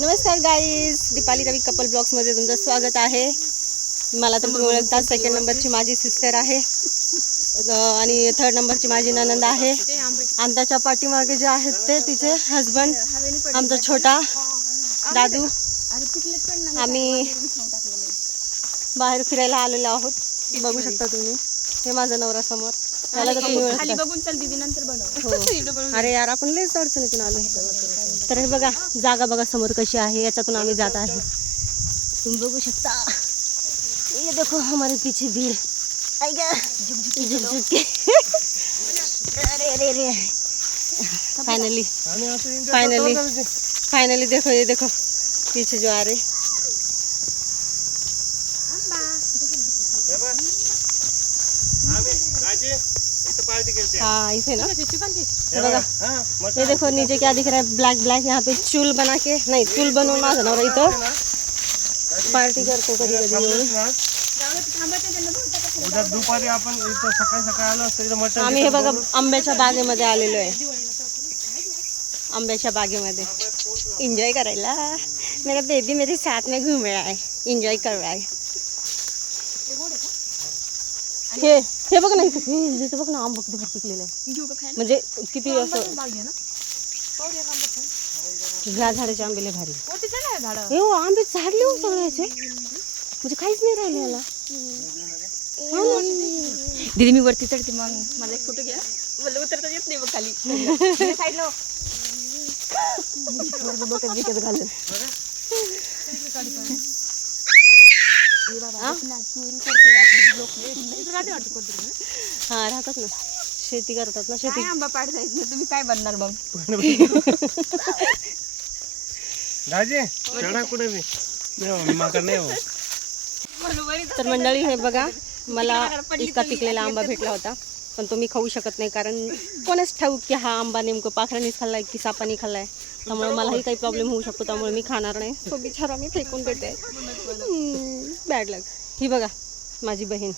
नमस्कार गाईज, दीपाली रवी कपल ब्लॉग्समध्ये तुमचं स्वागत आहे. मला तर तुम्ही ओळखता, सेकंड नंबरची माझी सिस्टर आहे आणि थर्ड नंबरची माझी ननंद आहे. आणि त्याच्या पाठीमागे जे आहेत ते तिचे हजबंड, आमचा छोटा दादू. आम्ही बाहेर फिरायला आलेलो आहोत. बघू शकता तुम्ही, हे माझं नवरा समोर. त्याला तर तुम्ही ओळखता. अरे यार, आपण लयच अडचणीतून आलो. तर हे बघा, जागा बघा समोर कशी आहे, याच्यातून आम्ही जात आहे. तुम्ही बघू शकता. ये देखो हमारे पीछे भीड़. अरे अरे अरे, फाइनली फाइनली फाइनली देखो, ये देखो पीछे जो आ रहे. हाँ इसे ना, बघा ये देखो नीचे क्या दिख रहा है, ब्लैक ब्लैक. यहाँ पे चूल बना के, नहीं चूल बनवून माझं नवरा इथं पार्टी करतो कधी कधी. दुपारी आपण इथं सकाळी सकाळी आलो असतो. इथं मटण आम्ही हे बघा आंब्याच्या बागेमध्ये आलेलो आहे. आंब्याच्या बागेमध्ये एंजॉय करायला. मेरा बेबी मेरे साथ में घूम रहा है, एंजॉय कर रहा है. हे बघ ना, इथे बघ ना, आंबा किती पिकलेला आहे. म्हणजे किती असं, ह्या झाडाचे आंबेले भारी. हे हो, आंबे झाडले हो सगळ्याचे, म्हणजे काहीच नाही राहिले याला. दीदी मी वरती चढते, मग मला एक फोटो घ्या. मला उतरता येत नाही बघ खाली. साईडला घालून हा राहतात ना, शेती करतात ना. शेती आंबा पाडता येत नाही, तुम्ही काय बनणार मग? दाजी चढा कुठे बी माका नाही हो. तर मंडळी हे बघा, मला इतका पिकलेला आंबा भेटला होता, पण तो मी खाऊ शकत नाही. कारण कोणाच ठाऊक की हा आंबा नेमकं पाखरांनीच खाल्लाय की सापानी खाल्लाय. त्यामुळे मलाही काही प्रॉब्लेम होऊ शकतो, त्यामुळे मी खाणार नाही. तो बिचारा मी फेकून देते. बॅड लक. ही बघा माझी बहीण,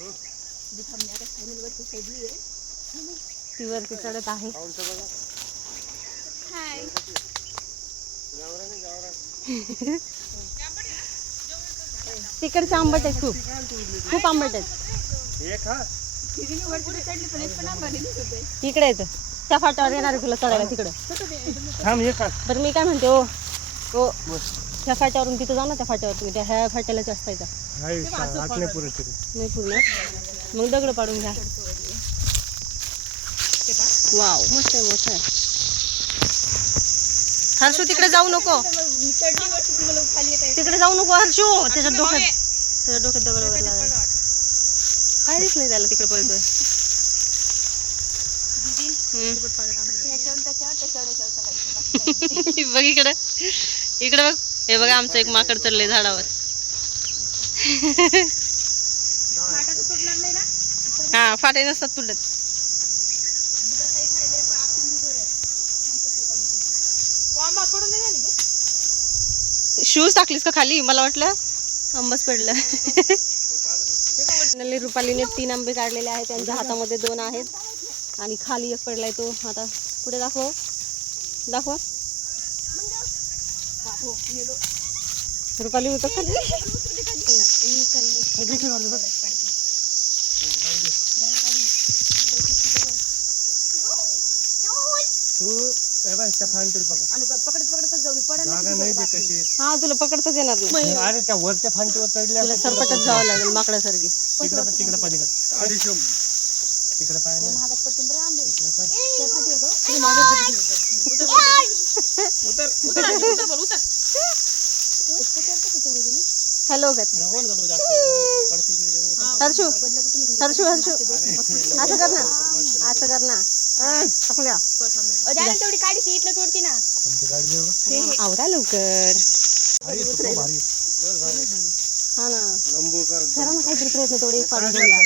ती वरती चढत आहे. तिकडचे आंबट आहेत, खूप खूप आंबट आहेत. इकडे येतं त्या फाट्यावर येणार आहे तुला चढायला तिकडं. बरं मी काय म्हणते, ओ ओ त्या फाट्यावरून तिथं जा ना. त्या फाट्यावर तुम्ही, त्या ह्या फाट्याला जास्त आहे का नाही पूर्ण. मग दगड पाडून घ्या. वाव मस्त आहे, मोठं आहे. हर्षू तिकडे जाऊ नको, तिकडे जाऊ नको हर्षू. त्याच्या डोक्यात दगड वगैरे लागला. काय दिसलंय त्याला तिकडे पळतोय. बघ इकडे, इकडे बघ. हे बघा आमचं एक माकड चढलंय झाडावर. हा फाटे नसतात तुडत. शूज टाकलीस का खाली? मला वाटलं आंबाच पडलं. रुपालीने 3 आंबे काढलेले आहेत. त्यांच्या हातामध्ये 2 आहेत आणि खाली एक पडलाय. तो आता पुढे दाखव, दाखवा. रुपाली होतं खाली. हा तुला पकडताच येणार नाही. अरे त्या वरच्या फांटीवर चढल्या, तुला सरपटच जावं लागेल माकडासारखी. तिकडे पलीकडे हॅलो हर्षू, हर्षू हर्षू असं कर ना, असं कर ना. तेवढी काढी इथलं तोडती ना. आवरा लवकर. हा ना, करा ना काहीतरी प्रयत्न. थोडे पाडून घ्या.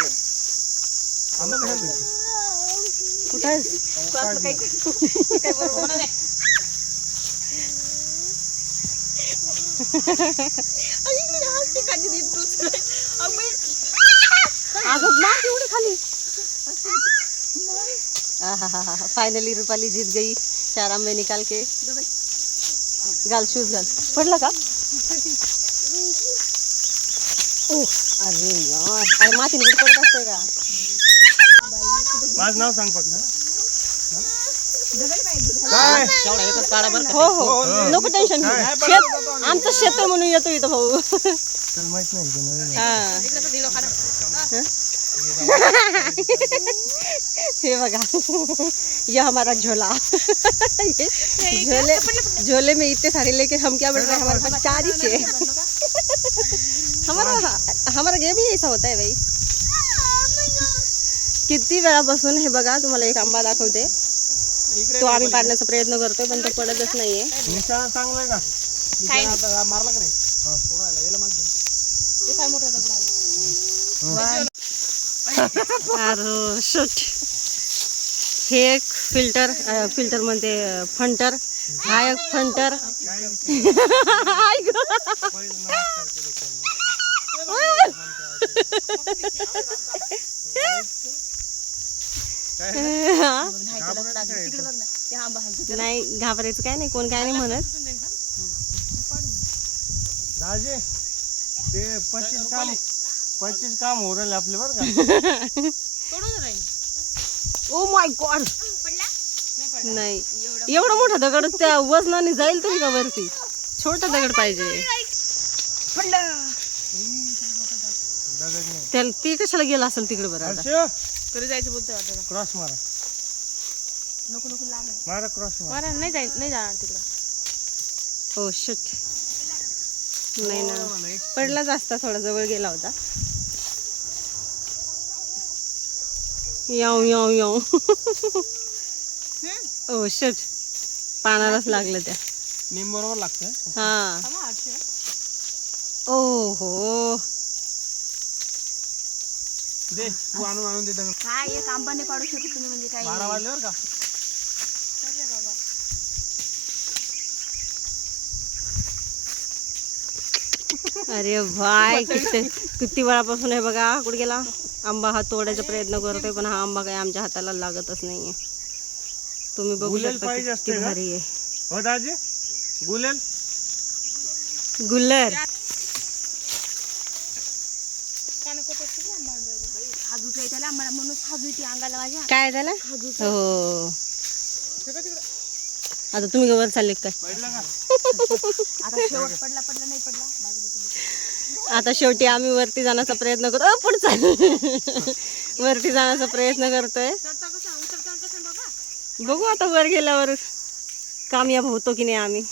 कुठं अगं मार तेवढी खाली. फाइनली रूपाली जीत गई 4 आंबे निकाल के. घाल शूज घाल. पडला का? ओ अरे यार, अरे मातीने कुठे पडत असतंय का? माझं नाव सांग फक्त. हो हो, नको टेन्शन घेऊ. शेत आमचं शेत आहे म्हणून येतो इथं भाऊ. चल माहित नाही की नवीन आहे. हाँ. ये बघा, ये हमारा झोला. झोले झोले में इतने सारे लेके हम क्या बोल रहे हैं, हमारे पास 4 ही चाहिए. हमारा गेम ही ऐसा होता है भाई. किती वेळापासून हे बघा तुम्हाला एक आंबा दाखवते. तो आम्ही पाडण्याचा प्रयत्न करतोय पण तो पडतच नाहीये. निशाणा चांगला आहे का? मारला का नाही? अरे शूट. हे एक फिल्टर म्हणते फंटर. हा एक फंटर. नाही घाबरायचं काय नाही, कोण काय नाही म्हणत. राजे ते 25 काम हो राहिले आपले बरं का. Oh my God. नाही एवढा मोठा दगड त्या वजनाने जाईल तरी का वरती? छोटा दगड पाहिजे. त्याला ती कशाला गेला असेल तिकडे बरं आता. घरी जायचं बोलतोय वाटतं. क्रॉस मारा. नको मारा क्रॉस मारा. मारा, नाही जाणार तिकडं. हो शट. नाही ना, पडलाच असता, थोडा जवळ गेला होता. याव याव याव. ओ शट, पानालाच लागलं त्या. नेम बरोबर लागतंय. हा. ओ हो. दे तू आणून दे दगड. काय एक आंबाने पाडू शकत तुम्ही म्हणजे काय? 12 वाजल्यावर का? अरे भाई, किती वेळापासून आहे बघा. कुठे गेला आंबा? हा तोडायचा प्रयत्न करतोय पण हा आंबा काय आमच्या हाताला लागतच नाहीये. तुम्ही बघू गुलेल शकता पाहिजे किती असते का? भारी आहे. हो दाजी, गुलेल गुल्लर. खाजूच आहे त्याला, मला म्हणून खाजू येते अंगाला माझ्या. काय झालं? हो. आता तुम्ही वर चालले काय? पडला का? आता शेवट पडला नाही पडला बाजूला. आता शेवटी आम्ही वरती जाण्याचा प्रयत्न करतो. पण चाल वरती जाण्याचा प्रयत्न करतोय. बघू आता वर गेल्यावर कामयाब होतो की नाही आम्ही.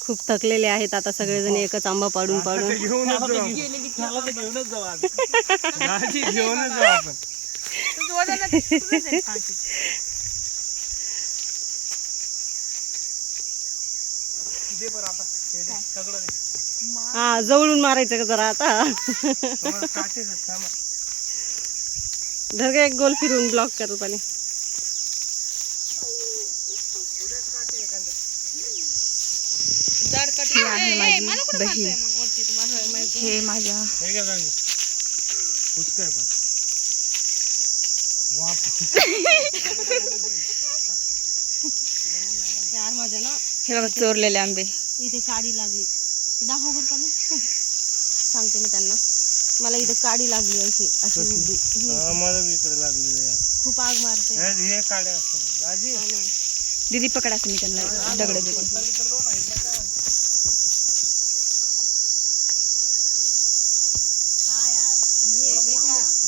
खूप थकलेले आहेत आता सगळेजण एकच आंबा पाडून पाडून. घेऊनच जाऊ आज. दाजी घेऊनच जाऊ आपण. दे बरं आता. सगळं दे. हा, जवळून मारायचं का जरा आता. तुम्हाला काटेच आहेत, थांबा. धर एक गोल फिरून ब्लॉक करत आले. हे माझ्या हे घ्या दाजी. पुष्कळ पण. यार माझ्या ना हे बघा चोरलेले आंबे. इथे काडी लागली. दाखव बरं पाणी. सांगते मी त्यांना, मला इथे काडी लागली अशी अशी उभी. मला बी इकडे लागलेलं आहे आता. खूप आग मारते. हे काड्या असतात दाजी. दीदी पकडा, मी त्यांना दगड देते.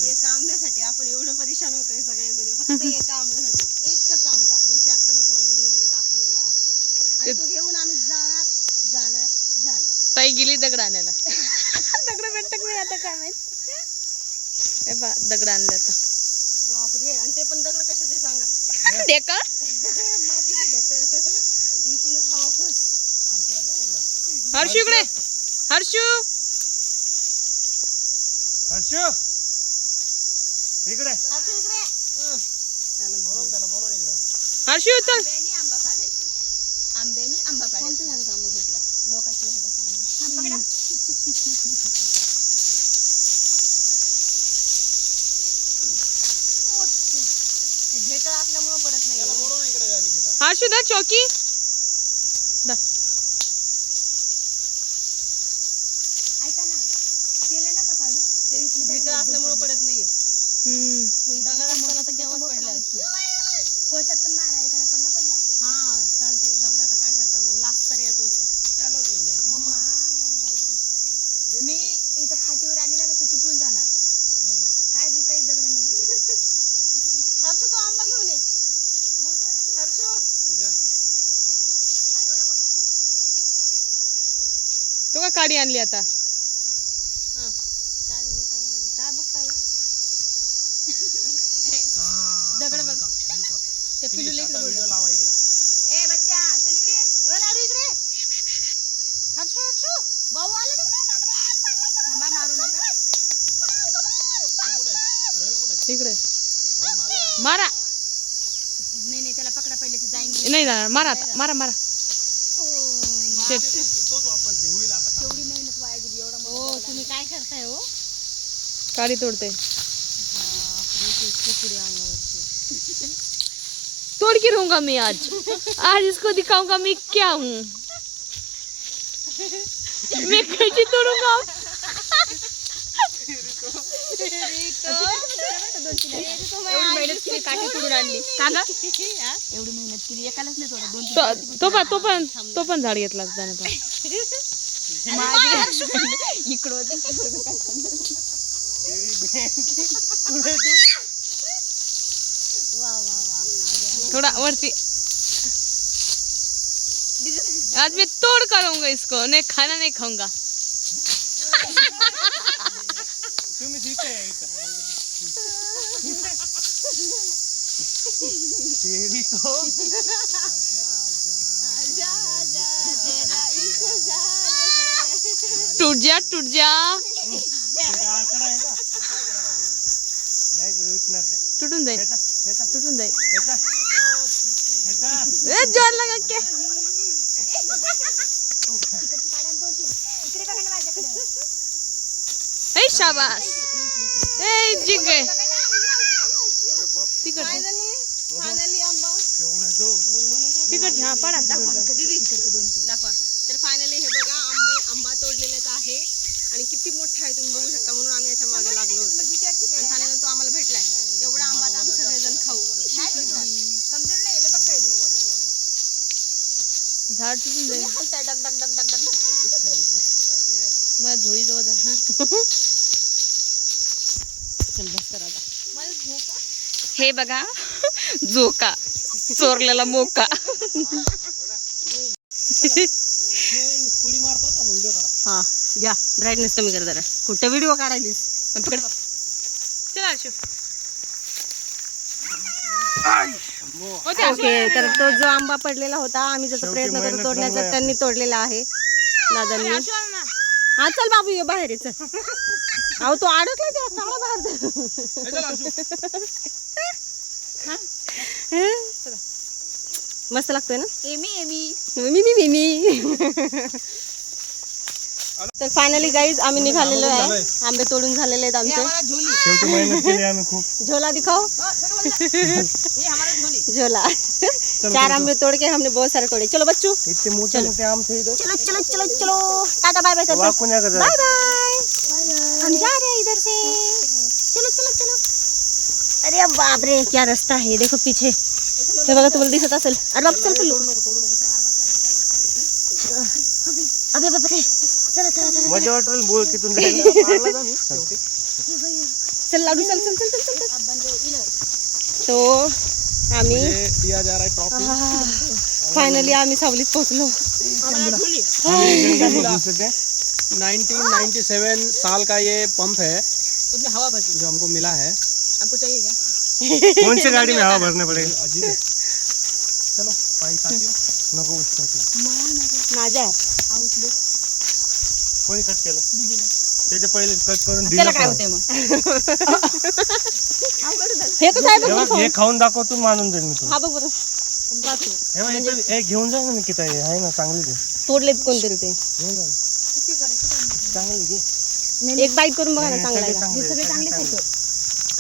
एक आंब्यासाठी आपण एवढं परेशान होतोय सगळेजण. फक्त एका आंब्यासाठी एकच आंबा, जो की आता मी तुम्हाला व्हिडिओ मध्ये दाखवलेला आहे. आणि तो घेऊन आम्ही जाणार जाणार जाणार. ताई गेली दगड आणायला. दगड भेटत नाही आता काय माहित. हे बा दगड आणले आता. बापरे, आणि ते पण दगड कशाचे सांगा. ढेकळ मातीचे ढेकळ. इथूनच हवा फस. हर्षू इकडे. हर्षू हर्षू इकडे. हर्षू चल. आंब्यानी आंबा पाडायचा. कोणतं झाड आंबा भेटला? लोकांची झाड. ढेकळ असल्यामुळे पडत नाही. हर्षू दा चौकी दा. ऐका ना केलं ना का पाडू ढेकळ असल्यामुळे पडत नाहीये. दगड असताना तर केव्हाच पडले असते. कोच्यात पण मारा एखादा पडला हा चालतंय, जाऊ दे आता काय करता मग, लास्ट पर्याय तोच आहे. मी इथं फाटीवर आली ना तर तुटून जाणार काय काही दगड नाही भेटत. हर्षू तो आंबा घेऊन ये. हर्षू तो का काडी आणली आता? काय बघताय बा? दगड बघ. ते पिलूला इकडे बघ. ए बच्चा चल इकडे ओ लाडू इकडे. हर्षू हर्षू भाऊ आला तिकडे. थांबा मारू नका. इकडे मारा. नाही त्याला पकडा पहिले ती जाईन. नाही जाणार, मारा आता, मारा मारा. शेट केवढी मेहनत वाया गेली एवढा हो तुम्ही काय करताय हो? काडी तोडते. तोड़ के रहूंगा मैं आज. आज इसको दिखाऊंगा मैं क्या हूँ. मैं कैसे तोड़ूंगा. एवढी मेहनत केली काठी तोडून आणली का ग? एवढी मेहनत केली एकालाच नाही थोडं 2-3 तो पण झाड घेतला त्याने पण. इकडं थोड़ा वरती. आज मैं तोड़ करूंगा इसको, नहीं खाना नहीं खाऊंगा. तुम्ही तिथे आहे इथं. तेरी तो टूट जा आकडा आहे का? नाही उठणार नाही. टूटून जाईल, खेचा टूटून जाईल. खेचा खेचा. ए जोर लगा के. इकडे बघा ना माझ्याकडे. ए शाबास. ए जिंक गए. तिकट फायनली आंबा केवढा तो तिकट हा पडा. दाखवा. तर फायनली हे बघा आंबा तोडलेलाच आहे आणि किती मोठा आहे तुम्ही बघू शकता, म्हणून आम्ही याच्या मागे लागलो होतो आणि फायनली तो आम्हाला भेटलाय. एवढा आंबा तर आम्ही सगळेजण खाऊ. कमजोर नाही लय बघता येते. झाड टूटून जाईल. हलताय डग डग डग डग डग. मला झोळी जवळ जा. हा. चल बस कर आता. हे बघा जोका चोरलेला मोका. पुडी मारतो का व्हिडिओ करा. हा घ्या ब्राईटनेस कमी कर जरा. कुठे व्हिडिओ काढायलीस? चला अर्शू. ओके, तर तो जो आंबा पडलेला होता आम्ही ज्याचा प्रयत्न करतो तोडण्याचा, त्यांनी तोडलेला आहे दादांनी. हा चल बाबू ये बाहेर ये, चल. अहो तो अडकला त्या काढा बाहेर. मस्त लागतोय ना. एमी मी तर फायनली गाईज आम्ही निघालेलो आहे. आंबे तोडून झालेले आहेत आमचे. शेवटी मेहनत केली आम्ही खूप. झोला दिखाओ. झोला. 4 आंबे तोड़ के हमने बहुत सारे तोड़े. चलो बच्चू, इतने मोठे मोठे आम थे इधर. चलो चलो चलो चलो टाटा बाय बाय कर दो. वाकून या का जरा. Bye bye. हम जा रहे हैं इधर से. चलो चलो चलो. अरे बाप रे क्या रास्ता है, देखो पीछे. हे बघा तुम्हाला दिसत असेल. अरे बाप चल पिल्लू. अबे बाप रे. चला चला चला मजा वाटेल बोल तिथून जायला. पारला जा मी शेवटी. चल लाडू चल चल चल चल चल. तो आम्ही दिया जा रहा है ट्रॉफी. फायनली आम्ही सावलीत पोहोचलो. 1997 साल का ये पंप है उसमें हवा भरती. जो हमको मिला है. आपको चाहिए क्या? कौन सी गाड़ी में हवा भरना पड़ेगा? अजीब है. चलो भाई साथियों. नको उसको. माझ्या कोणी कट केलं? त्याच्या पहिले कट करून त्याला दिलं. काय होतंय मग? हे कसं आहे बघ. हे खाऊन दाखवतो मानून जाईल मी तुला. हा बघ बरं. हे बघ, इथं एक घेऊन जा ना निकिता. हे आहे ना चांगली ते. तोडलेत कोणतरी ते. घेऊन जा ना. चांगली घे. एक बाईट करून बघा ना, चांगला आहे का? चांगले सगळे चांगलेच आहेत.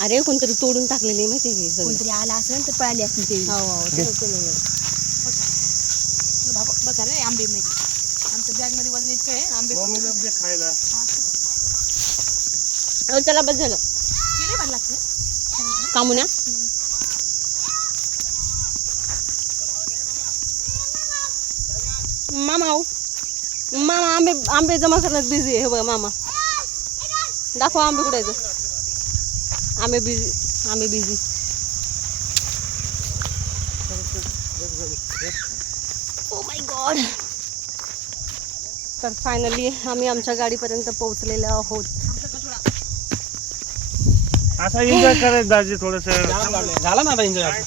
अरे कोणतरी तोडून टाकलेली माहिती आहे सगळं. कोणतरी आला असेल तर पळाली असतील ते. हो तसंच केलेलं. बस रे आंबे मध्ये आमच्या बॅग मध्ये वजन इतकं आहे आंबे मम्मीला दे खायला. चला बस झालं किती भारी लागतं कामुन्या. मामा हो. मामा आंबे जमा करण्यात बिझी आहे. हे बघा मामा दाखवा आंबे कुठे आहेत. आंबे बिझी. Oh my God. तर फायनली आम्ही आमच्या गाडीपर्यंत पोहोचलेलो आहोत. असा एन्जॉय करायचं दाजी थोडस. झाला ना आता एन्जॉय.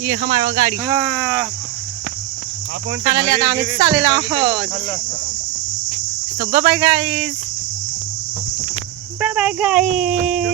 ये हमारा गाडी आपण ते चालले आता आम्ही घरी चाललेलो आहोत. खाल्लं असतं. So bye bye guys. Bye bye guys.